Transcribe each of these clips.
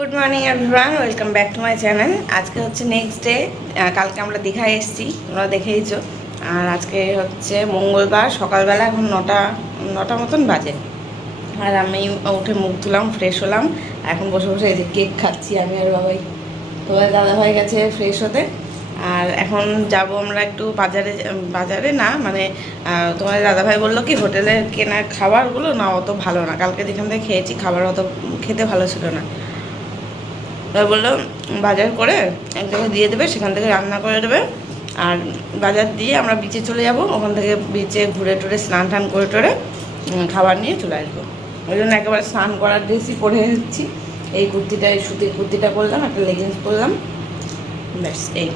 Good morning everyone, welcome back to my channel. আজকে হচ্ছে next day. কালকে আমরা দীঘায় এসেছি, তোমরা দেখেইছো। আর আজকে হচ্ছে মঙ্গলবার, সকালবেলা এখন নটা মতন বাজে। আর আমি উঠে মুখ ধুলাম, ফ্রেশ হলাম। এখন বসে বসে এই যে কেক খাচ্ছি আমি আর বাবাই। তোমার দাদা ভাই গেছে ফ্রেশ হতে। আর এখন যাব আমরা একটু বাজারে না মানে তোমার দাদাভাই বললো কি হোটেলের কেনা খাবারগুলো না অত ভালো না। কালকে যেখান থেকে খেয়েছি খাবার অত খেতে ভালো ছিল না। এবার বললো বাজার করে এক জায়গায় দিয়ে দেবে, সেখান থেকে রান্না করে দেবে। আর বাজার দিয়ে আমরা বিচে চলে যাব, ওখান থেকে বিচে ঘুরে টুরে স্নান টান করে টরে খাবার নিয়ে চলে আসবো। ওই জন্য একেবারে স্নান করার ড্রেসই পরে যাচ্ছি। এই কুর্তিটা, এই সুতির কুর্তিটা পরলাম, একটা লেগিংস পরলাম, ব্যাস। এই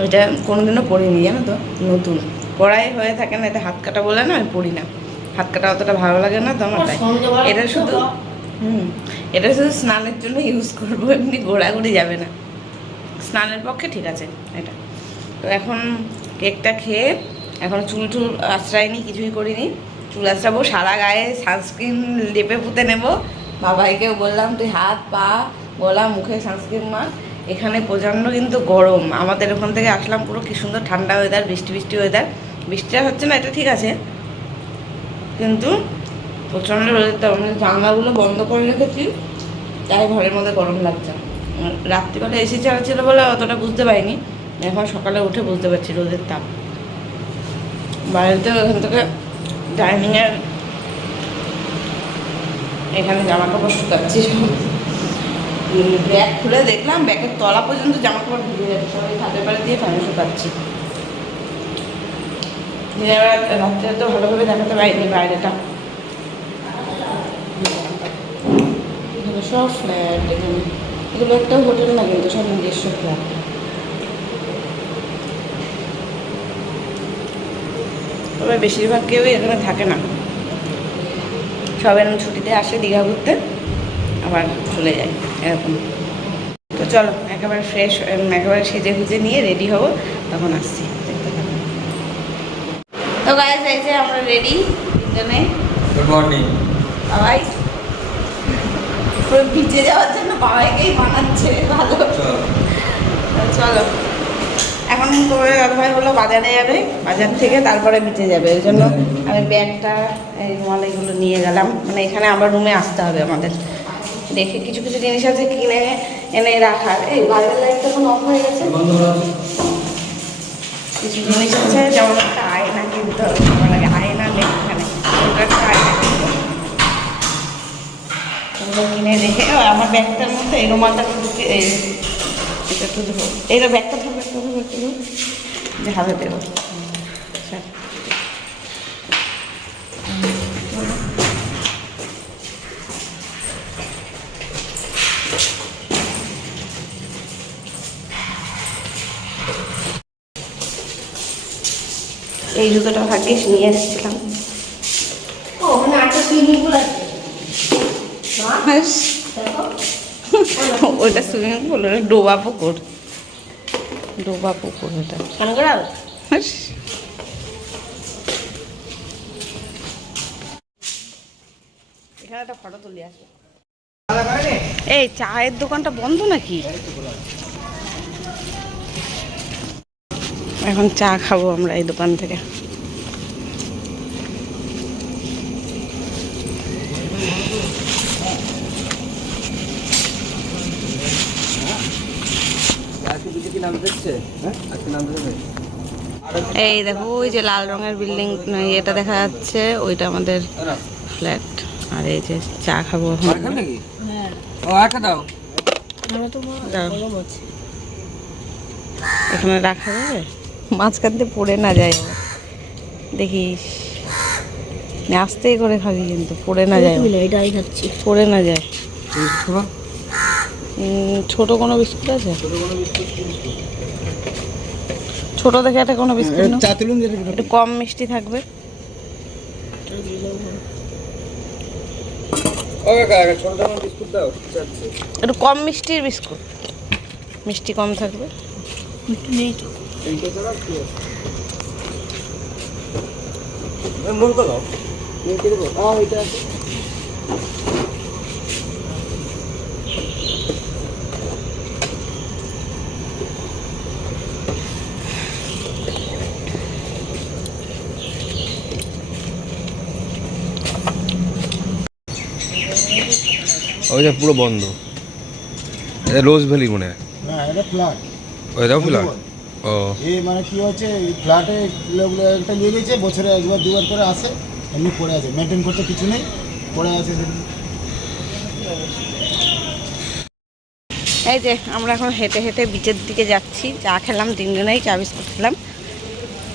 ওইটা কোনোদিনও পরিনি, জানো তো, নতুন পরাই হয়ে থাকে না। এটা হাত কাটা বলে না, আমি পরি না। হাত কাটা অতটা ভালো লাগে না তো আমার, তাই এটা শুধু এটা শুধু স্নানের জন্য ইউজ করবো, এমনি ঘোরাঘুরি যাবে না। স্নানের পক্ষে ঠিক আছে এটা। তো এখন কেকটা খেয়ে এখন চুল আশ্রয়নি, কিছুই করিনি। চুল আশ্রাবো, সারা গায়ে সানস্ক্রিন লেপে পুঁতে নেবো। বাবাইকেও বললাম তুই হাত পা গলা মুখে সানস্ক্রিন মার। এখানে প্রচণ্ড কিন্তু গরম। আমাদের ওখান থেকে আসলাম পুরো কি সুন্দর ঠান্ডা ওয়েদার, বৃষ্টি ওয়েদার। বৃষ্টিটা হচ্ছে না, এটা ঠিক আছে, কিন্তু প্রচণ্ড রোদের তাপ। মানে জানলাগুলো বন্ধ করে রেখেছি, তাই ঘরের মধ্যে গরম লাগছে। রাত্রিবেলা এসি চালা ছিল বলে অতটা বুঝতে পারিনি, এখন সকালে উঠে বুঝতে পারছি রোদের তাপ। বাইরেতে ওখান থেকে ডাইনিংয়ের এখানে জামা কাপড় শুকাচ্ছি। ব্যাগ খুলে দেখলাম ব্যাগের তলা পর্যন্ত জামা কাপড় ভিজে যাচ্ছে, সবাই খাটের পাড়ে দিয়ে ফ্যানে শুকাচ্ছি। দিনের বেলা রাত্রে তো ভালোভাবে দেখাতে পারিনি বাইরেটা। সব ফ্ল্যাট এখানে, এগুলো একটা হোটেল না কিন্তু, সব নিজস্ব ফ্ল্যাট। তবে বেশিরভাগ কেউই এখানে থাকে না, সব এরকম ছুটিতে আসে দীঘা ঘুরতে, আবার চলে যায় এরকম। তো চলো একেবারে ফ্রেশ, একেবারে সেজে গুজে নিয়ে রেডি হবো, তখন আসছি, দেখতে থাকো। তো গাইস এই যে আমরা রেডি তিনজনে। Good morning. বাবাই পুরো ভিজে যাওয়ার জন্য বাবাইকেই বানাচ্ছে ভালো। চলো এখন তোমার দাদাভাই বললো বাজারে যাবে, বাজার থেকে তারপরে বিচে যাবে। ওই জন্য আমি ব্যাগটা এই মালাইগুলো নিয়ে গেলাম। মানে এখানে আবার রুমে আসতে হবে আমাদের, দেখে কিছু কিছু জিনিস আছে কিনে এনে রাখার। এই বাইরের লাইটটা এখন অফ হয়ে গেছে। কিছু জিনিস আছে, যেমন একটা আয়না কিনতে হবে, মানে আয়না নেই এখানে, ওটা একটা আয়না কিনতে হবে। ওগুলো কিনে রেখে আমার ব্যাগটার মধ্যে এই রুমালটা ঢুকে, এই এটা একটু ধরো, এইটা ব্যাগটা ধরো, একটা ধরো, একটু যে হাতে দেবো। এই জুতোটা ভাগ্যিস নিয়ে এসেছিলাম। ওটা সুইমিং পুল, ওটা ডোবা পুকুর, ডোবা পুকুর ওটা। এখানে একটা ফটো তুলে আসে। এই চায়ের দোকানটা বন্ধ নাকি? এখন চা খাবো আমরা এই দোকান থেকে। এই দেখো ওই যে লাল রঙের বিল্ডিং, এটা দেখা যাচ্ছে, ওইটা আমাদের ফ্ল্যাট। আর এই যে চা খাবো এখন। এখানে রাখা যাবে, মাঝখান দিয়ে পড়ে না যায়, দেখিস আস্তে করে খাবি কিন্তু পড়ে না যায়, পড়ে না যায়। ছোট কোনো বিস্কুট আছে? ছোট দেখে একটা কোনো বিস্কুট একটু কম মিষ্টি থাকবে। একটু কম মিষ্টির বিস্কুট, মিষ্টি কম থাকবে। ওইটা পুরো বন্ধ। এটা রোজ ভ্যালি মনে হয়। না এটা ফ্ল্যাট। ওইটাও ফ্ল্যাট। ও এই মানে কি হচ্ছে ফ্ল্যাটে একটা নিয়ে নিয়েছে, বছরে একবার দুবার করে আসে, এমনি পড়ে আছে, মেনটেন করতে কিছু নেই, পড়ে আছে। এই যে আমরা এখন হেঁটে হেঁটে বিচের দিকে যাচ্ছি। চা খেলাম, তিনজনেই চা বিস্কুট খেলাম।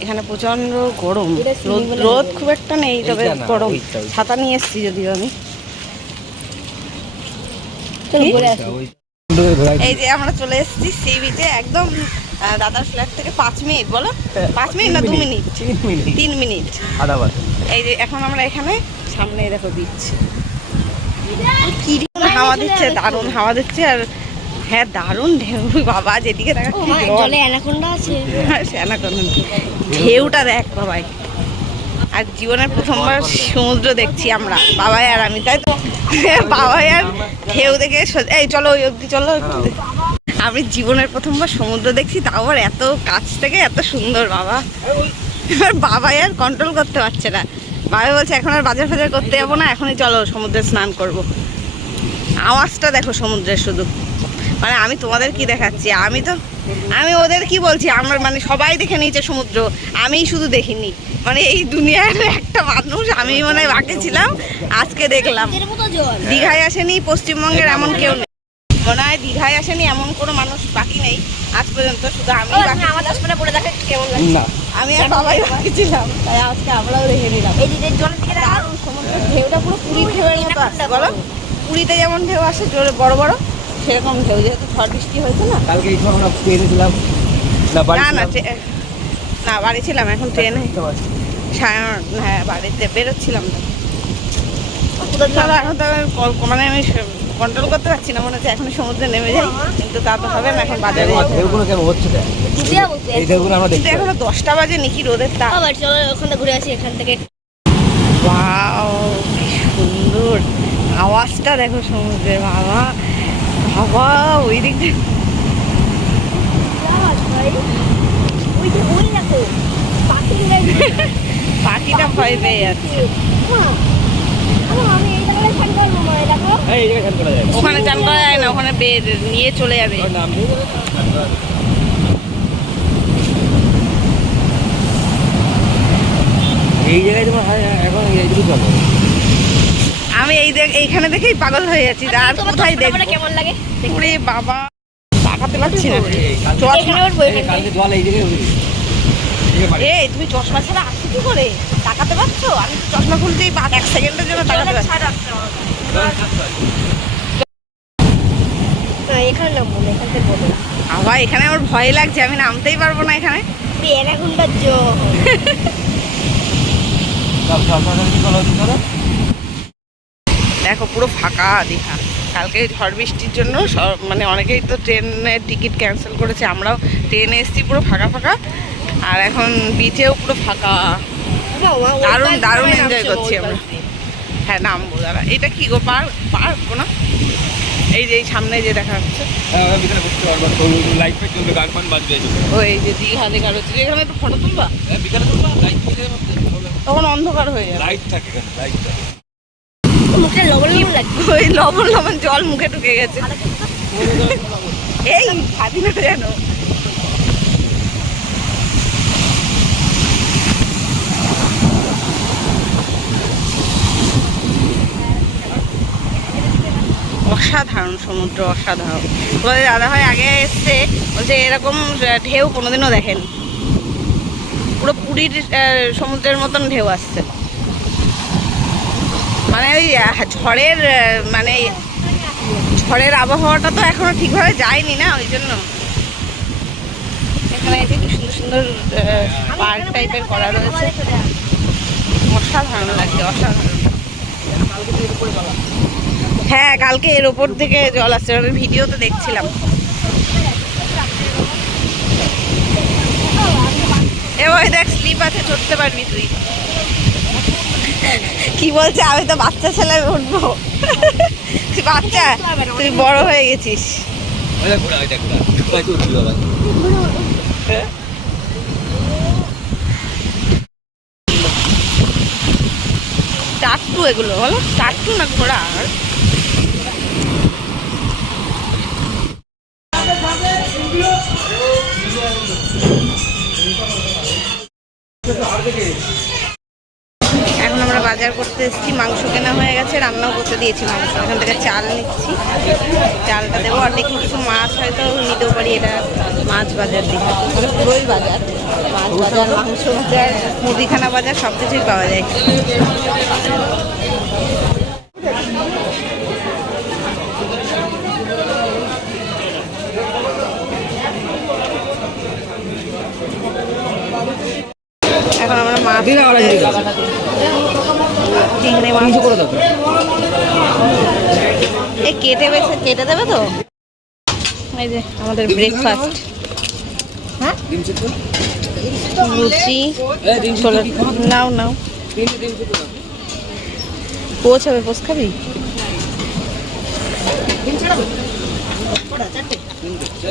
এখানে প্রচন্ড গরম, রোদ খুব একটা নেই, তবে গরম। ছাতা নিয়ে এসছি যদিও আমি। এই যে আমরা চলে এসেছি সি বিচে, একদম দাদার ফ্ল্যাট থেকে 5 মিনিট, বলো 5 মিনিট না 2 মিনিট, 3 মিনিট। এই যে এখন আমরা এখানে সামনে দেখো বিচ, কি হাওয়া দিচ্ছে, দারুণ হাওয়া দিচ্ছে। আর হ্যাঁ দারুণ ঢেউ বাবা, যেদিকে দেখা জলে অ্যানাকোন্ডা আছে। ঢেউটা দেখ বাবাই। আর জীবনের প্রথমবার সমুদ্র দেখছি আমরা, বাবাই আর আমি, তাই তো? বাবাই আর ঢেউ দেখে এই চলো ওই অবধি চলো। আমি জীবনের প্রথমবার সমুদ্র দেখছি, তাও আবার এত কাছ থেকে, এত সুন্দর বাবা। এবার বাবাই আর কন্ট্রোল করতে পারছে না। বাবাই বলছে এখন আর বাজার ফাজার করতে যাবো না, এখনই চলো সমুদ্রে স্নান করব। আওয়াজটা দেখো সমুদ্রের শুধু, মানে আমি তোমাদের কি দেখাচ্ছি, আমি ওদের কি বলছি, আমার মানে সবাই দেখে নিয়েছে সমুদ্র, আমিই শুধু দেখিনি। মানে এই দুনিয়ার একটা মানুষ আমি মনে হয় বাকি ছিলাম, আজকে দেখলাম। দীঘায় আসেনি পশ্চিমবঙ্গের এমন কেউ নেই, মনে হয় দীঘায় আসেনি এমন কোনো মানুষ বাকি নেই আজ পর্যন্ত, শুধু আমি আমি আর বাবাই বাকি ছিলাম, তাই আজকে আমরাও দেখে নিলাম। এই যে জলের দিকে দারুণ সমুদ্রের ঢেউটা পুরো পুরীর ঢেউয়ের মতো আসছে, বলো পুরীতে যেমন ঢেউ আসে জোরে বড় বড়, সেরকম ঢেউ, যেহেতু ঝড় বৃষ্টি হয়েছে না। কালকে এই সময় আমরা ট্রেনে ছিলাম না, না বাড়ি ছিলাম, এখন ট্রেনে। হ্যাঁ বাড়িতে বেরোচ্ছিলাম না। চলো এখন তো মানে আমি কন্ট্রোল করতে পারছি না, মনে হচ্ছে এখন সমুদ্রে নেমে যাই, কিন্তু তা তো হবে না, এখন বাজারে ঢেউগুলো কেন হচ্ছে এই ঢেউগুলো আমরা কিন্তু এখনো 10টা বাজে নাকি, রোদের তাপ। চলো ওখানে ঘুরে আসি এখান থেকে। ওয়াও কি সুন্দর আওয়াজটা দেখো সমুদ্রের, বাবা বাবা ওই দিক দিয়ে পাখিটা ভয় পেয়ে যাচ্ছে। ওখানে চান করা যায় না, ওখানে বের নিয়ে চলে যাবে। এই জায়গায় তোমার এখন এইটুকু চলো। আমি এইখানে দেখেই পাগল হয়ে যাচ্ছি, আর কোথায় দেখবো কেমন লাগে ওরে বাবা, তাকাতে পারছি না। এই তুমি চশমা ছাড়া আসছো কি করে, তাকাতে পারছো? আমি তো চশমা খুলতেই 1 সেকেন্ডের জন্য তাকাতে পারছি। এখানে নামবো না, এখান থেকে বলো। আবার এখানে আমার ভয় লাগছে, আমি নামতেই পারবো না এখানে। অ্যানাকোন্ডার জল। দেখো পুরো ফাঁকা দীঘা। কালকে ঝড় বৃষ্টির জন্য মানে অনেকেই তো ট্রেনের টিকিট ক্যান্সেল করেছে, আমরাও ট্রেনে এসেছি পুরো ফাঁকা ফাঁকা। আর এখন বিচেও পুরো ফাঁকা, দারুণ দারুণ এনজয় করছি আমরা। হ্যাঁ নামবো দাঁড়া, এটা কি গো পার্ক না? এই যে এই সামনে যে দেখা যাচ্ছে ওই যে দীঘা দেখা হচ্ছে, এখানে একটু ফটো তুলবা, তখন অন্ধকার হয়ে যাবে। মুখে লবণ লবণ লাগছে, ওই লবণ লবণ জল মুখে ঢুকে গেছে। এই খাবি না যেন। অসাধারণ সমুদ্র, অসাধারণ। বলে দাদা ভাই আগে এসছে, বলছে এরকম ঢেউ কোনোদিনও দেখেন, পুরো পুরীর সমুদ্রের মতন ঢেউ আসছে। মানে ওই ঝড়ের আবহাওয়াটা তো এখনো ঠিকভাবে যায়নি না, ওই জন্য। এখানে এই যে কি সুন্দর সুন্দর পার্ক টাইপের করা রয়েছে, অসাধারণ লাগছে, অসাধারণ। হ্যাঁ কালকে এর ওপর থেকে জল আসছে, আমি ভিডিওতে দেখছিলাম। এবার দেখ স্লিপ আছে, চড়তে পারবি তুই। কি বলছে, আমি তো বাচ্চা ছেলে, উঠবো? তুই বাচ্চা, তুই বড় হয়ে গেছিস। টাট্টু এগুলো বলো, টাট্টু না ঘোড়া? এখন আমরা বাজার করতে এসেছি, মাংস কেনা হয়ে গেছে, রান্নাও করতে দিয়েছি মাংস। এখান থেকে চাল নিচ্ছি, চালটা দেবো। আর দেখি কিছু মাছ হয়তো নিতেও পারি, এটা মাছ বাজার দিকে মানে পুরোই বাজার, মাছ বাজার, মাংস বাজার, মুদিখানা বাজার, সব কিছুই পাওয়া যায়। এখন আমরা মাছ চিংড়ি মাছ এই কেটে দেবে তো। এই যে আমাদের ব্রেকফাস্ট, হ্যাঁ লুচি, নাও নাও, পোচ হবে, পোচ খাবি?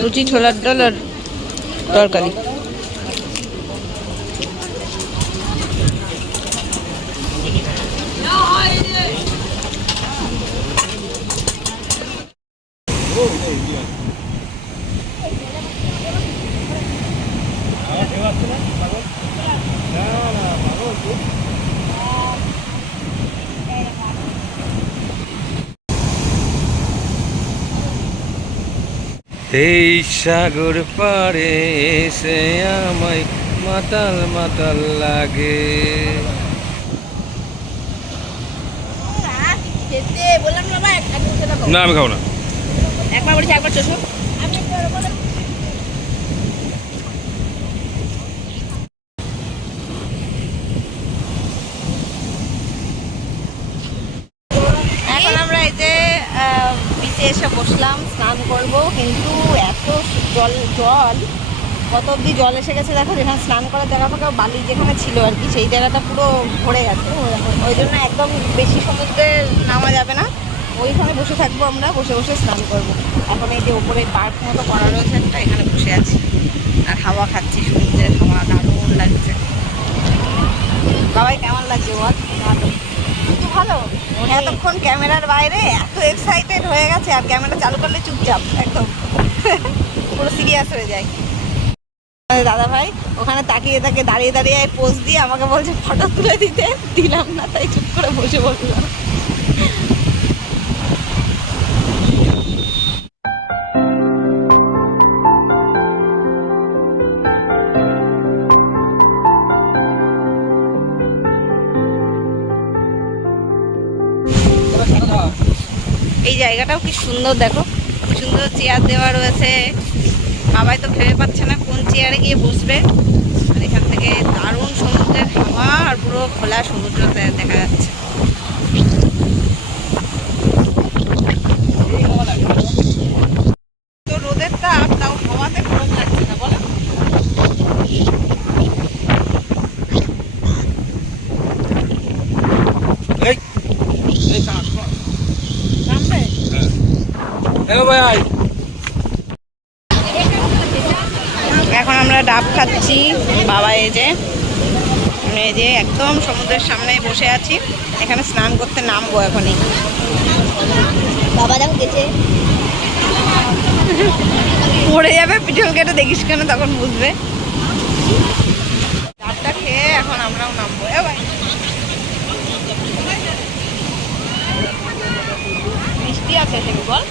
লুচি, ছোলার ডাল আর তরকারি। এই সাগর পাড়ে এসে আমায় মাতাল মাতাল লাগে। বললাম না ভাই, না আমি খাবো না। একবার বলেছি, একবার চোষো। এখন আমরা এই যে বিচে এসে বসলাম, স্নান করব, কিন্তু এত জল কত অব্দি জল এসে গেছে দেখো। যেখানে স্নান করার জায়গা ফাঁকা বালি যেখানে ছিল আর কি, সেই জায়গাটা পুরো ভরে গেছে। ওই জন্য একদম বেশি সমুদ্রে নামা যাবে না, ওইখানে বসে থাকবো আমরা, বসে বসে স্নান করব। এখন এই যে ওপরে পার্ক মতো করা রয়েছে একটা, এখানে বসে আছি আর হাওয়া খাচ্ছি, সমুদ্রের হাওয়া দারুণ লাগছে। বাবাই কেমন লাগছে বল? ভালো, ভালো। এতক্ষণ ক্যামেরার বাইরে এত এক্সাইটেড হয়ে গেছে, আর ক্যামেরা চালু করলে চুপচাপ একদম পুরো সিরিয়াস হয়ে যায়। দাদা ভাই ওখানে তাকিয়ে তাকে দাঁড়িয়ে দাঁড়িয়ে পোজ দিয়ে আমাকে বলছে ফটো তুলে দিতে, দিলাম না, তাই চুপ করে বসে বললাম। এই জায়গাটাও কি সুন্দর দেখো, কি সুন্দর চেয়ার দেওয়া রয়েছে। বাবাই তো ভেবে পাচ্ছে না কোন চেয়ারে গিয়ে বসবে। আর এখান থেকে দারুণ সমুদ্রের হাওয়া আর পুরো খোলা সমুদ্র দেখা যাচ্ছে। তো রোদের তাপ, তাও হাওয়াতে গরম লাগছে না বলো? এখন আমরা ডাব খাচ্ছি। বাবা এই যে একদম সমুদ্রের সামনে বসে আছি, এখানে স্নান করতে নামবো এখনই। বাবা দেখো গেছে, পড়ে যাবে, পিছল কেটে দেখিস কেন, তখন বুঝবে। ডাবটা খেয়ে এখন আমরাও নামবো। এ ভাই মিষ্টি আছে তুমি বল?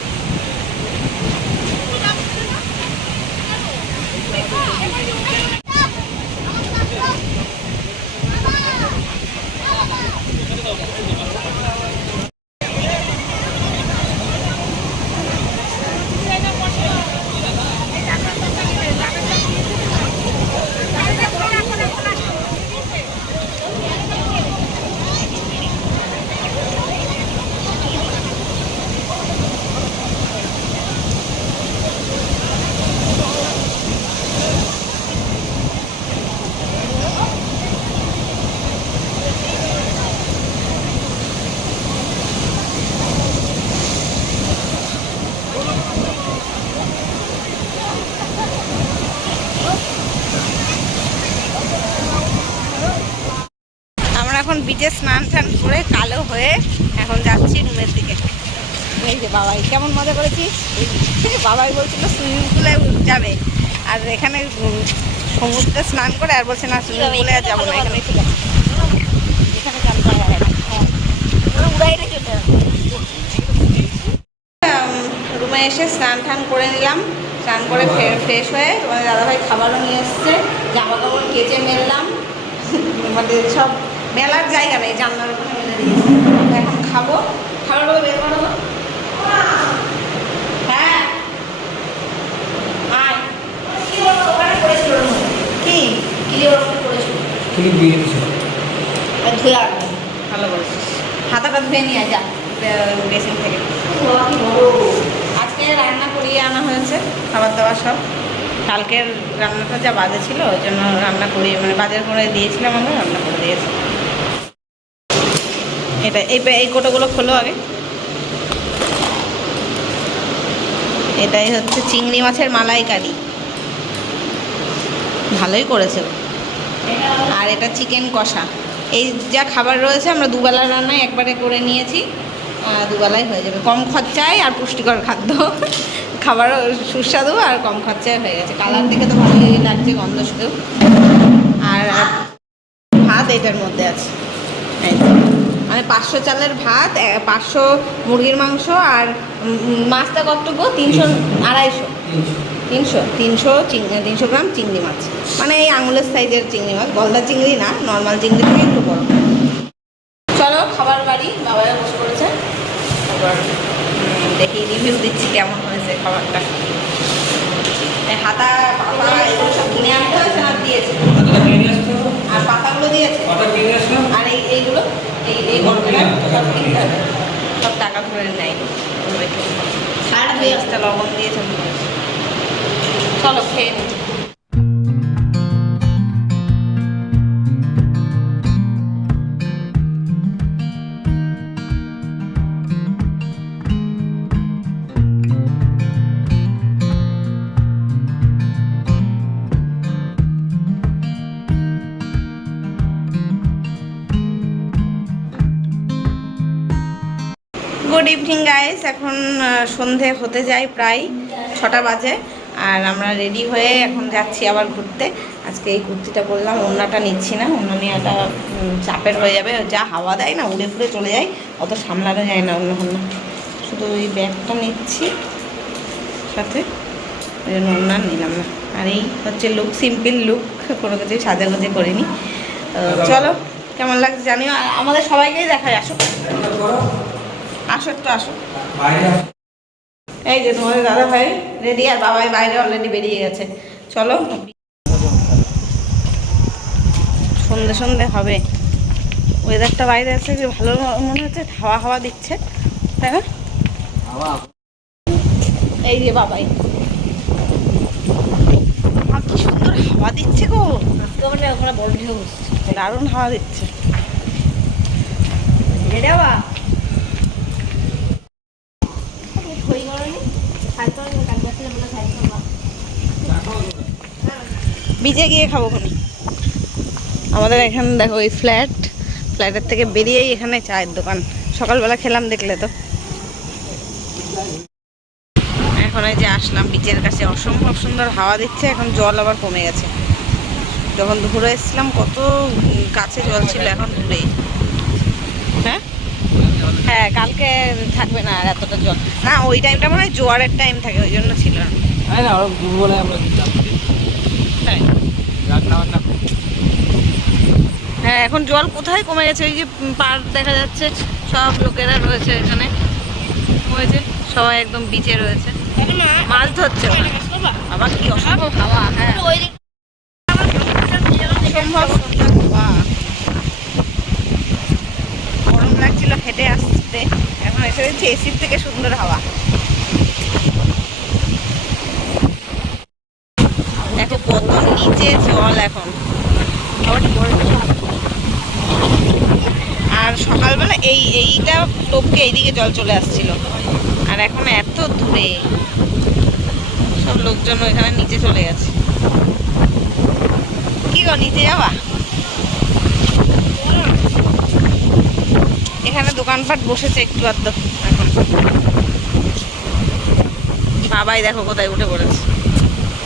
এখন বিচে স্নান টান করে কালো হয়ে এখন যাচ্ছি রুমের দিকে। এই যে বাবাই কেমন মজা করেছিস? বাবাই বলছিল সুইমিং পুলে যাবে, আর এখানে সমুদ্রে স্নান করে আর বলছে না সুইমিং পুলে আর যাবো না, এখানেই ঠিক আছে, এখানে চান করা হয় না। উড়াইটা চলে রুমে এসে স্নান টান করে নিলাম, স্নান করে ফ্রেশ হয়ে তোমাদের দাদাভাই খাবারও নিয়ে এসছে, জামা কাপড় কেচে মেললাম, মানে সব মেলার জায়গা নেই, জানলার ওখানে মেলে দিয়েছি। তো এখন খাবো, খাবারগুলো বের করো। হ্যাঁ আয়, কি বলবো ওখানে করেছিল কি কি যে ওখানে করেছিল ধুয়ে আনবো, ভালো করেছিস, হাতাটা ধুয়ে নিয়ে যা বেসিন থেকে। আজকে রান্না করিয়ে আনা হয়েছে খাবার দাবার সব, কালকের রান্নাটা যা বাজে ছিল ওই জন্য রান্না করিয়ে মানে বাজার করে দিয়েছিলাম, আমরা রান্না করে দিয়েছি। এটা এই কোটোগুলো খোলো আগে। এটাই হচ্ছে চিংড়ি মাছের মালাইকারি, ভালোই করেছে। আর এটা চিকেন কষা। এই যা খাবার রয়েছে আমরা দুবেলার রান্নায় একবারে করে নিয়েছি, দুবেলায় হয়ে যাবে, কম খরচায় আর পুষ্টিকর খাদ্য, খাবারও সুস্বাদু আর কম খরচায় হয়ে গেছে। কালার দিকে তো ভালোই লাগছে, গন্ধ শুধু। আর ভাত এটার মধ্যে আছে, এই যে, মানে 500 চালের ভাত, 500 মুরগির মাংস, আর মাছটা কতটুকু 300 250 300 গ্রাম চিংড়ি মাছ, মানে এই আঙুলের সাইজের চিংড়ি মাছ, গলদা চিংড়ি না, নর্মাল চিংড়ি থেকে একটু বড়। চলো খাবার বাড়ি, বাবাই বসে পড়েছে, এবার দেখি রিভিউ দিচ্ছি কেমন হয়েছে খাবারটা। হাতা পাতা এগুলো সব কিনে আনতে হয়েছে না দিয়েছে, আর পাতাগুলো দিয়েছে, আর এইগুলো এই গল্পটা সব কিনতে হবে, সব টাকা ধরে নেয়, আর 2 লবণ দিয়েছে। চলো খেয়ে নিই। গুড ইভিনিং গাইস, এখন সন্ধে হতে যায়, প্রায় 6টা বাজে, আর আমরা রেডি হয়ে এখন যাচ্ছি আবার ঘুরতে। আজকে এই কুর্তিটা পরলাম, ওড়নাটা নিচ্ছি না, ওড়না নেওয়াটা চাপের হয়ে যাবে, যা হাওয়া দেয় না উড়ে ফুড়ে চলে যায়, অত সামলানো যায় না অন্য অন্য, শুধু ওই ব্যাগটা নিচ্ছি সাথে, ওই জন্য ওড়না নিলাম না। আর এই হচ্ছে লুক, সিম্পল লুক, কোনো কিছু সাজাগুজি করিনি। চলো কেমন লাগছে জানিও, আর আমাদের সবাইকেই দেখায়, আসো আসো একটু আসো। এই যে তোমাদের দাদা ভাই রেডি, আর বাবাই বাইরে অলরেডি বেরিয়ে গেছে। চলো সন্ধে সন্ধে হবে, ওয়েদারটা বাইরে আছে, ভালো মনে হচ্ছে, হাওয়া হাওয়া দিচ্ছে, তাই না? এই যে বাবাই, কি সুন্দর হাওয়া দিচ্ছে গো, ওখানে বড় ঢেউ, দারুণ হাওয়া দিচ্ছে। বাবা বিচে গিয়ে খাবো ওখানে। আমাদের এখানে দেখো ওই ফ্ল্যাটের থেকে বেরিয়েই এখানে চায়ের দোকান, সকালবেলা খেলাম দেখলে তো। এখন এই যে আসলাম বিচের কাছে, অসম্ভব সুন্দর হাওয়া দিচ্ছে, এখন জল আবার কমে গেছে, যখন দুপুরে এসেছিলাম কত কাছে জল ছিল, এখন দূরেই। হ্যাঁ হ্যাঁ, কালকে থাকবে না আর এতটা জল, না ওই টাইমটা মনে হয় জোয়ারের টাইম থাকে, ওই জন্য ছিল না। হ্যাঁ এখন জল কোথায় কমে গেছে, ওই যে পার্ক দেখা যাচ্ছে, সব লোকেরা রয়েছে এখানে, হয়েছে সবাই একদম বিচে রয়েছে, মাছ ধরছে ওখানে। আবার কি অসম্ভব হাওয়া, হ্যাঁ অসম্ভব সুন্দর হাওয়া, গরম লাগছিল হেঁটে আসতে, এখন এসে দেখছি এসির থেকে সুন্দর হাওয়া। দেখো কত নিচে জল এখন, আর সকালবেলা এইটা টপকে এইদিকে জল চলে আসছিল, আর এখন এত দূরে সব লোকজন ওইখানে নিচে চলে গেছে। কি গো নিচে যাবা? এখানে দোকানপাট বসেছে একটু আধটু এখন। বাবাই দেখো কোথায় উঠে পড়েছে,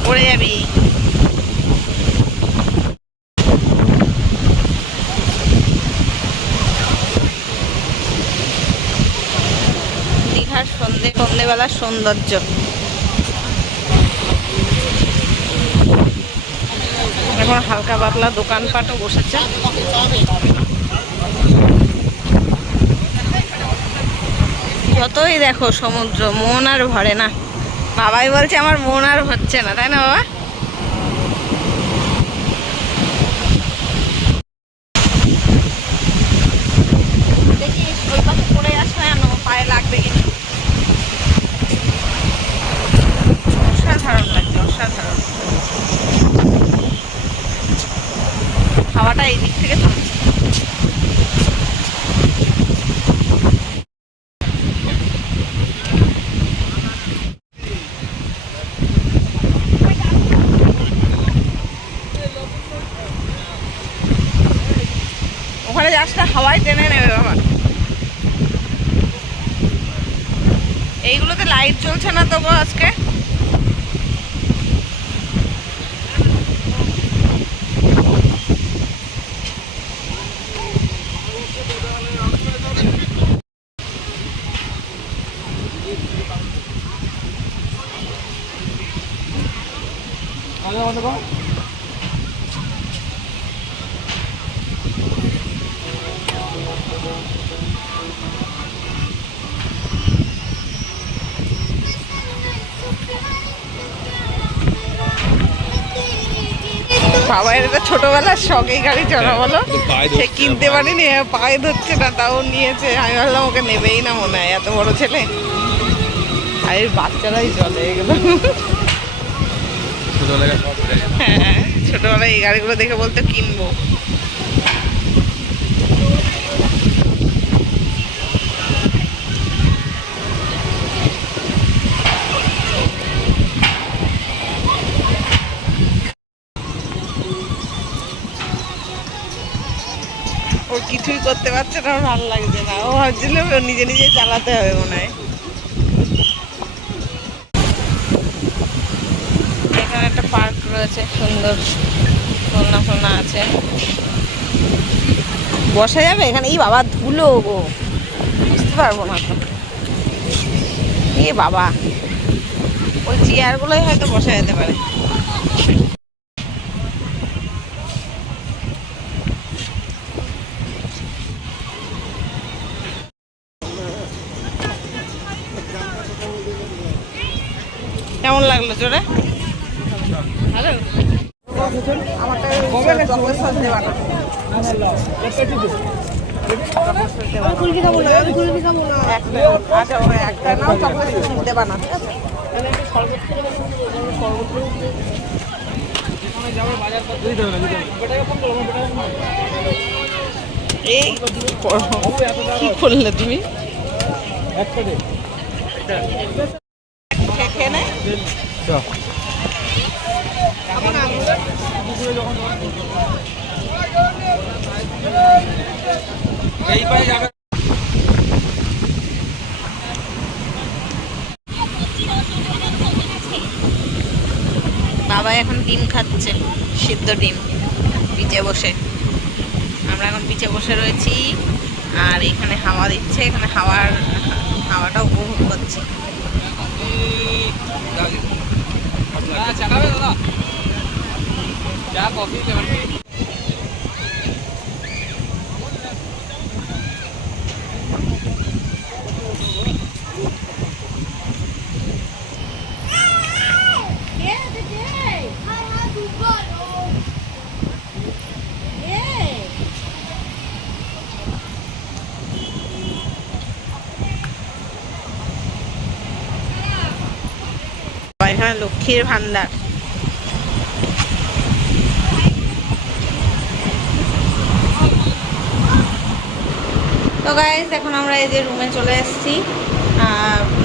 পড়ে যাবি। দীঘার সন্ধেবেলার সৌন্দর্য। এখন হালকা পাতলা দোকানপাটও বসেছে। যতই দেখো সমুদ্র, মন আর ভরে না। বাবাই বলছে আমার মন আর হচ্ছে না, তাই না বাবা? দেখিস ওই পাশে পড়ে যাস না, পায়ে লাগবে কিনা। অসাধারণ লাগছে, অসাধারণ। হাওয়াটা এই দিক থেকে থামছে। ওখানে যাস না, হাওয়ায় টেনে নেবে বাবা। এইগুলোতে লাইট জ্বলছে না তবু আজকে। বাবার এটা ছোটবেলার শখ, এই গাড়ি চলা বলো। সে কিনতে পারিনি, পায়ে ধরছে না, তাও নিয়েছে। আমি ভাবলাম ওকে নেবেই না মনে হয়, এত বড় ছেলে। আর এর বাচ্চারাই চলে এগুলো। হ্যাঁ, ছোটবেলায় এই গাড়িগুলো দেখে বলতে কিনবো। ও কিছুই করতে পারছে না, ওর ভালো লাগছে না। ও ভাবছিল ও নিজে নিজে চালাতে হবে মনে হয়। এখানে একটা পার্ক রয়েছে, সুন্দর দোলনা ফোলনা আছে, বসা যাবে এখানে। এই বাবা ধুলো গো, বুঝতে পারবো না তো। এ বাবা, ওই চেয়ারগুলোই হয়তো বসা যেতে পারে। কেমন লাগলো চলে? ভালো। আমারটা চকলেট সস দেবা না। আচ্ছা, একটা নাও, চকলেট সস দেবা না, ঠিক আছে? এই কি করলে তুমি? খেয়ে নে। বাবা এখন ডিম খাচ্ছে, সিদ্ধ ডিম, বিচে বসে। আমরা এখন বিচে বসে রয়েছি, আর এখানে হাওয়া দিচ্ছে, এখানে হাওয়াটা উপভোগ করছি। এখানে লক্ষ্মীর ভান্ডার। তো গাইস, এখন আমরা এই যে রুমে চলে এসেছি।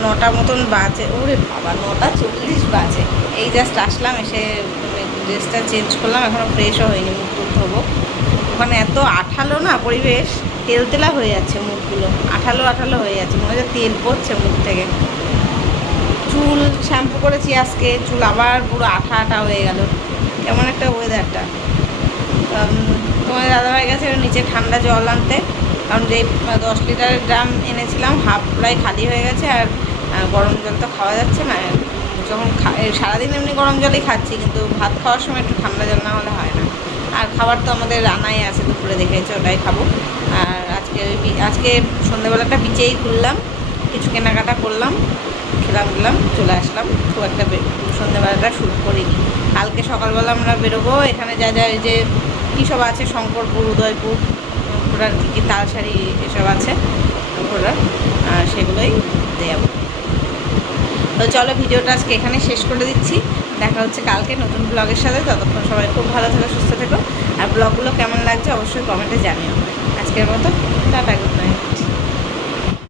9টা মতন বাজে। ওরে বাবা, 9:40 বাজে। এই জাস্ট আসলাম, এসে ড্রেসটা চেঞ্জ করলাম, এখনও ফ্রেশও হয়নি, মুখ টুক ধোবো। ওখানে এত আঠালো না পরিবেশ, তেল তেলা হয়ে যাচ্ছে মুখগুলো, আঠালো আঠালো হয়ে যাচ্ছে, মনে হচ্ছে তেল পড়ছে মুখ থেকে। চুল শ্যাম্পু করেছি আজকে, চুল আবার পুরো আঠা আঠা হয়ে গেল, কেমন একটা ওয়েদারটা। তোমার দাদাভাই গেছে নিচে ঠান্ডা জল আনতে, কারণ যে 10 লিটারের ড্রাম এনেছিলাম হাফ প্রায় খালি হয়ে গেছে, আর গরম জল তো খাওয়া যাচ্ছে না। যখন সারাদিন এমনি গরম জলই খাচ্ছি, কিন্তু ভাত খাওয়ার সময় একটু ঠান্ডা জল না হলে হয় না। আর খাবার তো আমাদের রান্নাই আছে, দুপুরে দেখেছে, ওটাই খাবো। আর আজকে সন্ধ্যেবেলাটা বিচেই ঘুরলাম, কিছু কেনাকাটা করলাম, খেলাম দিলাম, চলে আসলাম। খুব একটা সন্ধ্যেবেলাটা শুরু করিনি। কালকে সকালবেলা আমরা বেরোবো, এখানে যা যা এই যে কী সব আছে, শঙ্করপুর, উদয়পুর, ঘোরার কী তালসারি এসব আছে ঘোরার, সেগুলোই দেবো। তো চলো ভিডিওটা আজকে এখানে শেষ করে দিচ্ছি। দেখা হচ্ছে কালকে নতুন ব্লগের সাথে। ততক্ষণ সবাই খুব ভালো থেকো, সুস্থ থেকো। আর ব্লগগুলো কেমন লাগছে অবশ্যই কমেন্টে জানিও। আজকের মতো টাটা, গুড নাইট।